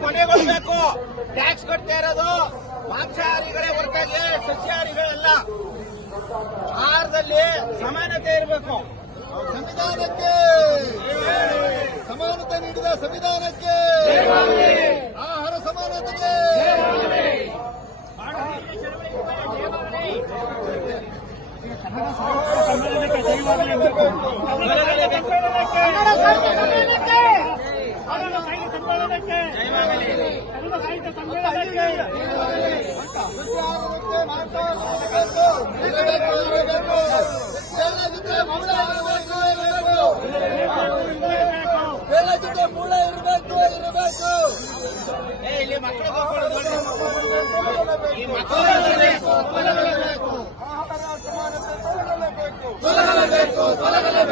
ಕೊನೆಗೊಳ್ಬೇಕು. Tax ಕಟ್ತಾ ಇರೋದು ಮಾಂಸಾಹಾರಿಗಳೇ ಹೊರತಾಗಿ, ಸಸ್ಯಾಹಾರಿಗಳಲ್ಲ. ಆಹಾರದಲ್ಲಿ ಸಮಾನತೆ ಇರಬೇಕು. ಸಂವಿಧಾನಕ್ಕೆ. ಸಮಾನತೆ ನೀಡಿದ ಸಂವಿಧಾನಕ್ಕೆ. ಆಹಾರ ಸಮಾನತೆಗೆ. ಕನ್ನಡ ಕನ್ನಡ ಸಾಹಿತ್ಯ ಸಮ್ಮೇಳನಕ್ಕೆ ಕನ್ನಡ ಸಾಹಿತ್ಯ ಸಮ್ಮೇಳನಕ್ಕೆ ಸಸ್ಯಾಹಾರಕ್ಕೆ ಮಕ್ಕಳು ಇರಬೇಕು ಇರಬೇಕು ಎಲ್ಲ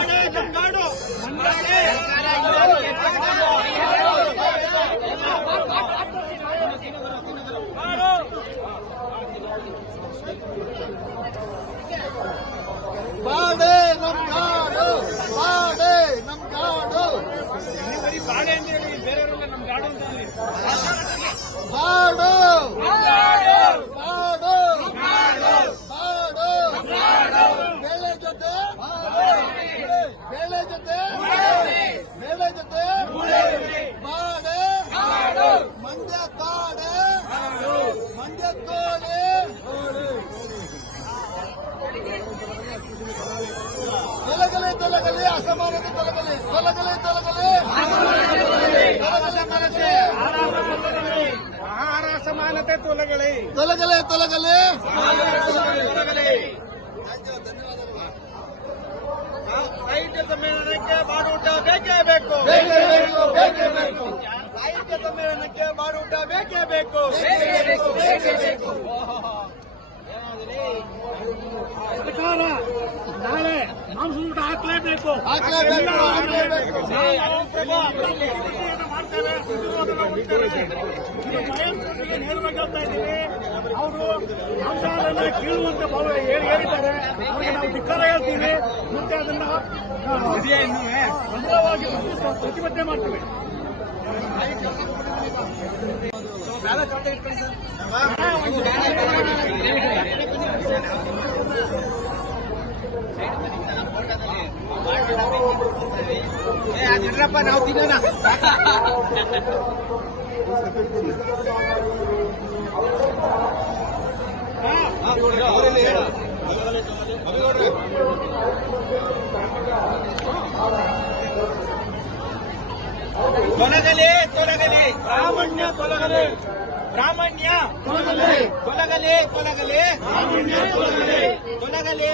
ತೊಲಗಲಿ ಅಸಮಾನತೆ ತೊಲಗಲಿ ತೊಲಗಲಿ ತೊಲಗಲಿ. ತೊಲಗಲಿ ತೊಲಗಲಿ. ಆಹಾರ ಸಮಾನತೆ ತೊಲಗಲಿ ತೊಲಗಲಿ. ತೊಲಗಲಿ. ಸಾಹಿತ್ಯ ಸಮ್ಮೇಳನಕ್ಕೆ ಬಾಡೂಟ ಬೇಕೇ ಬೇಕು. ಬೇಕೇ ಬೇಕು ಸಾಹಿತ್ಯ ಸಮ್ಮೇಳನಕ್ಕೆ ಬಾಡೂಟ ಬೇಕೇ ಬೇಕು. ಬೇಕೇ ಸರ್ಕಾರ ನಾಳೆ ಹಾಕ್ಲೇಬೇಕು. ಮಾಡ್ತೇವೆ ಹೇಳ್ತಾ ಇದ್ದೀವಿ? ಅವರು ಮಾಂಸಾಹಾರನ ಕೀಳುವಂತ ಭಾವ ಹೇಳಿ ಹೇಳಿದ್ದಾರೆ ಅವರಿಗೆ ನಾವು ಧಿಕ್ಕಾರ ಹೇಳ್ತೀವಿ. ಮತ್ತೆ ಅದನ್ನ ಭದ್ರವಾಗಿ ಪ್ರತಿಭಟನೆ ಮಾಡ್ತೀವಿ. ಏ, ಅದಿಡ್ರಪ್ಪ ನಾವು ತಿನ್ನೋಣ ತೊಲಗಲಿ ತೊಲಗಲಿ ಬ್ರಾಹ್ಮಣ್ಯ ತೊಲಗಲಿ ಬ್ರಾಹ್ಮಣ್ಯ ಕೊಲಗಲೇ ಕೊಲಗಲೆ ತೊಲಗಲಿ. ತೊಲಗಲಿ ತೊಲಗಲಿ.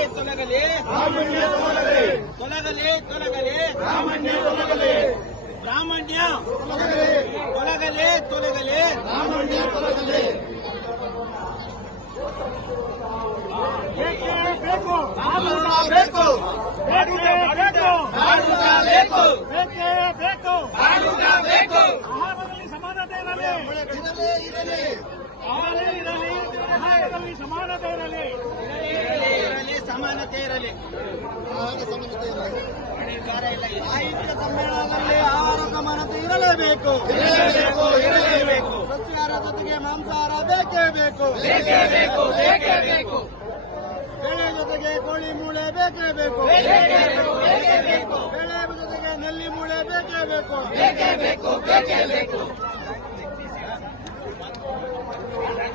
ತೊಲಗಲಿ ಬ್ರಾಹ್ಮಣ್ಯ ಕೊಲಗಲೆ ತೊಲಗಲಿ ಬೇಕೇ ಬೇಕು ಬೇಕು ಬೇಕೇ ಬೇಕು ಬಾಡೂಟ ಬೇಕು ಬೇಕೇ ಬೇಕು ಬಾಡೂಟ ಬೇಕು ಆಹಾರದಲ್ಲಿ ಸಮಾನತೆ ಇರಲಿ ಇರಲಿ ಇರಲಿ ಆಹಾರ ಇರಲಿ ಸಮಾನತೆ ಇರಲಿ. ಸಮಾನತೆ ಇರಲಿ. ಸಾಹಿತ್ಯ ಸಮ್ಮೇಳನದಲ್ಲಿ ಆಹಾರ ಸಮಾನತೆ ಇರಲೇಬೇಕು. ಇರಲೇಬೇಕು ಸಸ್ಯಾಹಾರ ಜೊತೆಗೆ ಮಾಂಸಾಹಾರ ಬೇಕೇ ಬೇಕು. ಬೇಕೇ ಬೇಳೆ ಜೊತೆಗೆ ಕೋಳಿ ಮೂಳೆ ಬೇಕೇ ಬೇಕು. ಬೆಳೆ ಬೇಕು. ಬೇಳೆ ಜೊತೆಗೆ ನಲ್ಲಿ ಮೂಳೆ ಬೇಕೇ ಬೇಕು. ಬೇಕೇ ಬೇಕು ಬೇಕೇ ಬೇಕು.